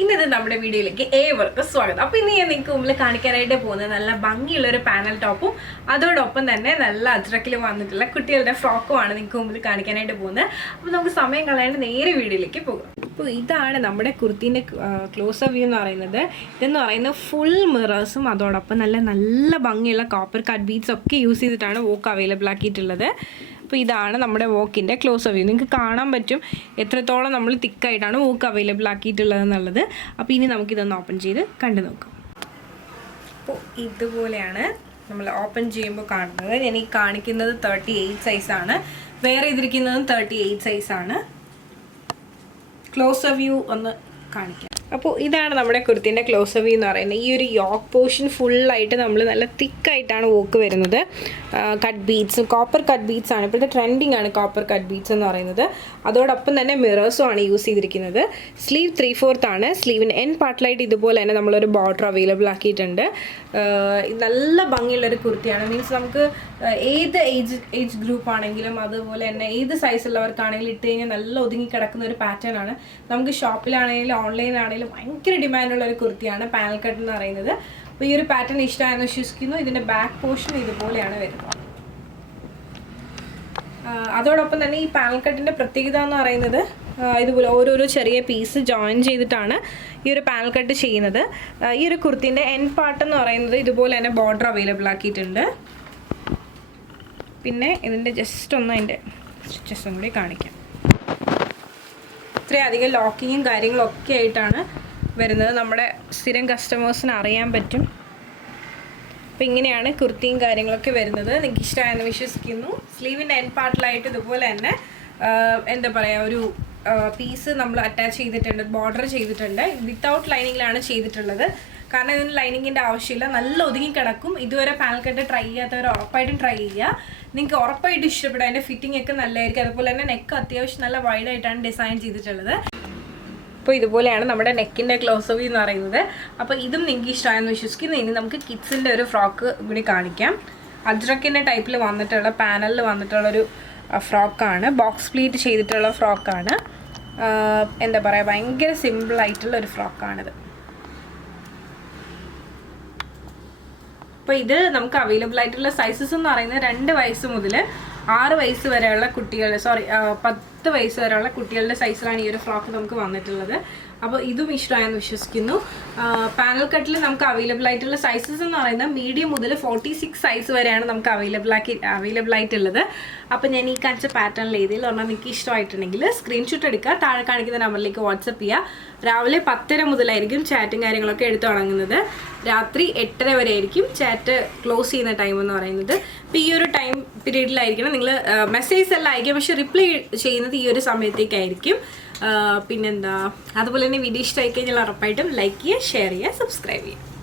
ഇന്നത്തെ നമ്മുടെ വീഡിയോയിലേക്ക് ഏവർക്കും സ്വാഗതം. അപ്പോൾ ഇന്ന് ഞാൻ നിങ്ങൾക്ക് മുമ്പിൽ കാണിക്കാനായിട്ട് പോകുന്നത് നല്ല ഭംഗിയുള്ളൊരു പാനൽ ടോപ്പും അതോടൊപ്പം തന്നെ നല്ല അജ്രക്കിൽ വന്നിട്ടുള്ള കുട്ടികളുടെ ഫ്രോക്കുമാണ് നിങ്ങൾക്ക് മുമ്പിൽ കാണിക്കാനായിട്ട് പോകുന്നത്. അപ്പോൾ നമുക്ക് സമയം കളയാണ്ട് നേരെ വീഡിയോയിലേക്ക് പോകാം. അപ്പോൾ ഇതാണ് നമ്മുടെ കുർത്തീൻ്റെ ക്ലോസപ്പ് വ്യൂ എന്ന് പറയുന്നത്. ഇതെന്ന് പറയുന്നത് ഫുൾ മിറേഴ്സും അതോടൊപ്പം നല്ല ഭംഗിയുള്ള കോപ്പർ കട്ട് ബീഡ്സ് ഒക്കെ യൂസ് ചെയ്തിട്ടാണ് വോക്ക് അവൈലബിൾ ആക്കിയിട്ടുള്ളത്. അപ്പോൾ ഇതാണ് നമ്മുടെ വോക്കിൻ്റെ ക്ലോസ് വ്യൂ. നിങ്ങൾക്ക് കാണാൻ പറ്റും എത്രത്തോളം നമ്മൾ തിക്കായിട്ടാണ് വോക്ക് അവൈലബിൾ ആക്കിയിട്ടുള്ളത് എന്നുള്ളത്. അപ്പോൾ ഇനി നമുക്കിതൊന്ന് ഓപ്പൺ ചെയ്ത് കണ്ടു നോക്കാം. അപ്പോൾ ഇതുപോലെയാണ് നമ്മൾ ഓപ്പൺ ചെയ്യുമ്പോൾ കാണുന്നത്. ഞാൻ ഈ കാണിക്കുന്നത് 38 സൈസാണ്, വേറെ ഇതിരിക്കുന്നതും 38 സൈസാണ്. ക്ലോസ് വ്യൂ ഒന്ന് കാണിക്കാം. അപ്പോൾ ഇതാണ് നമ്മുടെ കുർത്തീൻ്റെ ക്ലോസ് വ്യൂ എന്ന് പറയുന്നത്. ഈ ഒരു യോക്ക് പോർഷൻ ഫുള്ളായിട്ട് നമ്മൾ നല്ല തിക്കായിട്ടാണ് വോക്ക് വരുന്നത്. കട്ട് ബീഡ്സും കോപ്പർ കട്ട് ബീഡ്സ് ആണ് ഇപ്പോഴത്തെ ട്രെൻഡിങ് ആണ് കോപ്പർ കട്ട് ബീഡ്സ് എന്ന് പറയുന്നത്. അതോടൊപ്പം തന്നെ മിറേഴ്സും ആണ് യൂസ് ചെയ്തിരിക്കുന്നത്. സ്ലീവ് 3/4 ആണ്. സ്ലീവിന് എൻ പാർട്ടിലായിട്ട് ഇതുപോലെ തന്നെ നമ്മളൊരു ബോർഡർ അവൈലബിൾ ആക്കിയിട്ടുണ്ട്. നല്ല ഭംഗിയുള്ളൊരു കുർത്തിയാണ്. മീൻസ് നമുക്ക് ഏത് ഏജ് ഗ്രൂപ്പ് ആണെങ്കിലും അതുപോലെ തന്നെ ഏത് സൈസുള്ളവർക്കാണെങ്കിലും ഇട്ട് കഴിഞ്ഞാൽ നല്ല ഒതുങ്ങി കിടക്കുന്ന ഒരു പാറ്റേൺ ആണ്. നമുക്ക് ഷോപ്പിലാണെങ്കിലും ഓൺലൈനാണെങ്കിലും ഭയങ്കര ഡിമാൻഡുള്ള ഒരു കുർത്തിയാണ് പാനൽ കട്ട് എന്ന് പറയുന്നത്. അപ്പോൾ ഈ ഒരു പാറ്റേൺ ഇഷ്ടമായെന്ന് വിശ്വസിക്കുന്നു. ഇതിൻ്റെ ബാക്ക് പോർഷൻ ഇതുപോലെയാണ് വരുന്നത്. അതോടൊപ്പം തന്നെ ഈ പാനൽ കട്ടിൻ്റെ പ്രത്യേകത എന്ന് പറയുന്നത് ഇതുപോലെ ഓരോരോ ചെറിയ പീസ് ജോയിൻ ചെയ്തിട്ടാണ് ഈ ഒരു പാനൽ കട്ട് ചെയ്യുന്നത്. ഈ ഒരു കുർത്തിൻ്റെ എൻ പാർട്ട് എന്ന് പറയുന്നത് ഇതുപോലെ തന്നെ ബോർഡർ അവൈലബിൾ ആക്കിയിട്ടുണ്ട്. പിന്നെ ഇതിൻ്റെ ജസ്റ്റ് ഒന്ന് അതിൻ്റെ സ്റ്റിച്ചസും കൂടി കാണിക്കാം. ഇത്രയധികം ലോക്കിങ്ങും കാര്യങ്ങളൊക്കെ ആയിട്ടാണ് വരുന്നത്. നമ്മുടെ സ്ഥിരം കസ്റ്റമേഴ്സിന് അറിയാൻ പറ്റും. അപ്പോൾ ഇങ്ങനെയാണ് കുർത്തിയും കാര്യങ്ങളൊക്കെ വരുന്നത്. നിങ്ങൾക്ക് ഇഷ്ടമായെന്ന് വിശ്വസിക്കുന്നു. സ്ലീവിൻ്റെ എൻ പാർട്ടിലായിട്ട് ഇതുപോലെ തന്നെ എന്താ പറയുക ഒരു പീസ് നമ്മൾ അറ്റാച്ച് ചെയ്തിട്ടുണ്ട്, ബോർഡർ ചെയ്തിട്ടുണ്ട്. വിത്തൗട്ട് ലൈനിങ്ങിലാണ് ചെയ്തിട്ടുള്ളത്. കാരണം ഇതിന് ലൈനിങ്ങിൻ്റെ ആവശ്യമില്ല, നല്ല ഒതുങ്ങി കിടക്കും. ഇതുവരെ പാനൽ കട്ട് ട്രൈ ചെയ്യാത്തവർ ഉറപ്പായിട്ടും ട്രൈ ചെയ്യുക. നിങ്ങൾക്ക് ഉറപ്പായിട്ടും ഇഷ്ടപ്പെടും. അതിൻ്റെ ഫിറ്റിംഗ് ഒക്കെ നല്ലതായിരിക്കും. അതുപോലെ തന്നെ നെക്ക് അത്യാവശ്യം നല്ല വൈഡായിട്ടാണ് ഡിസൈൻ ചെയ്തിട്ടുള്ളത്. അപ്പോൾ ഇതുപോലെയാണ് നമ്മുടെ നെക്കിൻ്റെ ക്ലോസ് വ്യൂ എന്ന് പറയുന്നത്. അപ്പോൾ ഇതും നിങ്ങൾക്ക് ഇഷ്ടമായെന്ന് വിശ്വസിക്കുന്നു. ഇനി നമുക്ക് കിഡ്സിൻ്റെ ഒരു ഫ്രോക്ക് കൂടി കാണിക്കാം. അജ്രക്കിൻ്റെ ടൈപ്പിൽ വന്നിട്ടുള്ള പാനലിൽ വന്നിട്ടുള്ളൊരു ഫ്രോക്കാണ്. ബോക്സ് പ്ലീറ്റ് ചെയ്തിട്ടുള്ള ഫ്രോക്കാണ്. എന്താ പറയുക ഭയങ്കര സിമ്പിളായിട്ടുള്ള ഒരു ഫ്രോക്കാണിത്. അപ്പോൾ ഇത് നമുക്ക് അവൈലബിൾ ആയിട്ടുള്ള സൈസസ് എന്ന് പറയുന്നത് 2 വയസ്സ് മുതൽ 6 വയസ്സ് വരെയുള്ള കുട്ടികൾ 10 വയസ്സ് വരെയുള്ള കുട്ടികളുടെ സൈസിലാണ് ഈ ഒരു ഫ്രോക്ക് നമുക്ക് വന്നിട്ടുള്ളത്. അപ്പോൾ ഇതും ഇഷ്ടമായെന്ന് വിശ്വസിക്കുന്നു. പാനൽ കട്ടിൽ നമുക്ക് അവൈലബിൾ ആയിട്ടുള്ള സൈസസ് എന്ന് പറയുന്നത് മീഡിയം മുതൽ 46 സൈസ് വരെയാണ് നമുക്ക് അവൈലബിൾ ആയിട്ടുള്ളത്. അപ്പോൾ ഞാൻ ഈ കാണിച്ച പാറ്റേണിൽ ഏതെങ്കിലും ഒരെണ്ണം നിങ്ങൾക്ക് ഇഷ്ടമായിട്ടുണ്ടെങ്കിൽ സ്ക്രീൻഷോട്ട് എടുക്കുക, താഴെ കാണിക്കുന്ന നമ്പറിലേക്ക് വാട്സപ്പ് ചെയ്യുക. രാവിലെ 10:30 മുതലായിരിക്കും ചാറ്റും കാര്യങ്ങളൊക്കെ എടുത്തു തുടങ്ങുന്നത്. രാത്രി 8:30 വരെ ആയിരിക്കും ചാറ്റ് ക്ലോസ് ചെയ്യുന്ന ടൈം എന്ന് പറയുന്നത്. അപ്പോൾ ഈ ഒരു ടൈം പീരീഡിലായിരിക്കണം നിങ്ങൾ മെസ്സേജ് എല്ലാം അയക്കുക. പക്ഷേ റിപ്ലൈ ചെയ്യുന്നത് ഈ ഒരു സമയത്തേക്കായിരിക്കും. പിന്നെന്താ, അതുപോലെ തന്നെ വീഡിയോ ഇഷ്ടമായി കഴിഞ്ഞാൽ ഉറപ്പായിട്ടും ലൈക്ക് ചെയ്യുക, ഷെയർ ചെയ്യുക, സബ്സ്ക്രൈബ് ചെയ്യുക.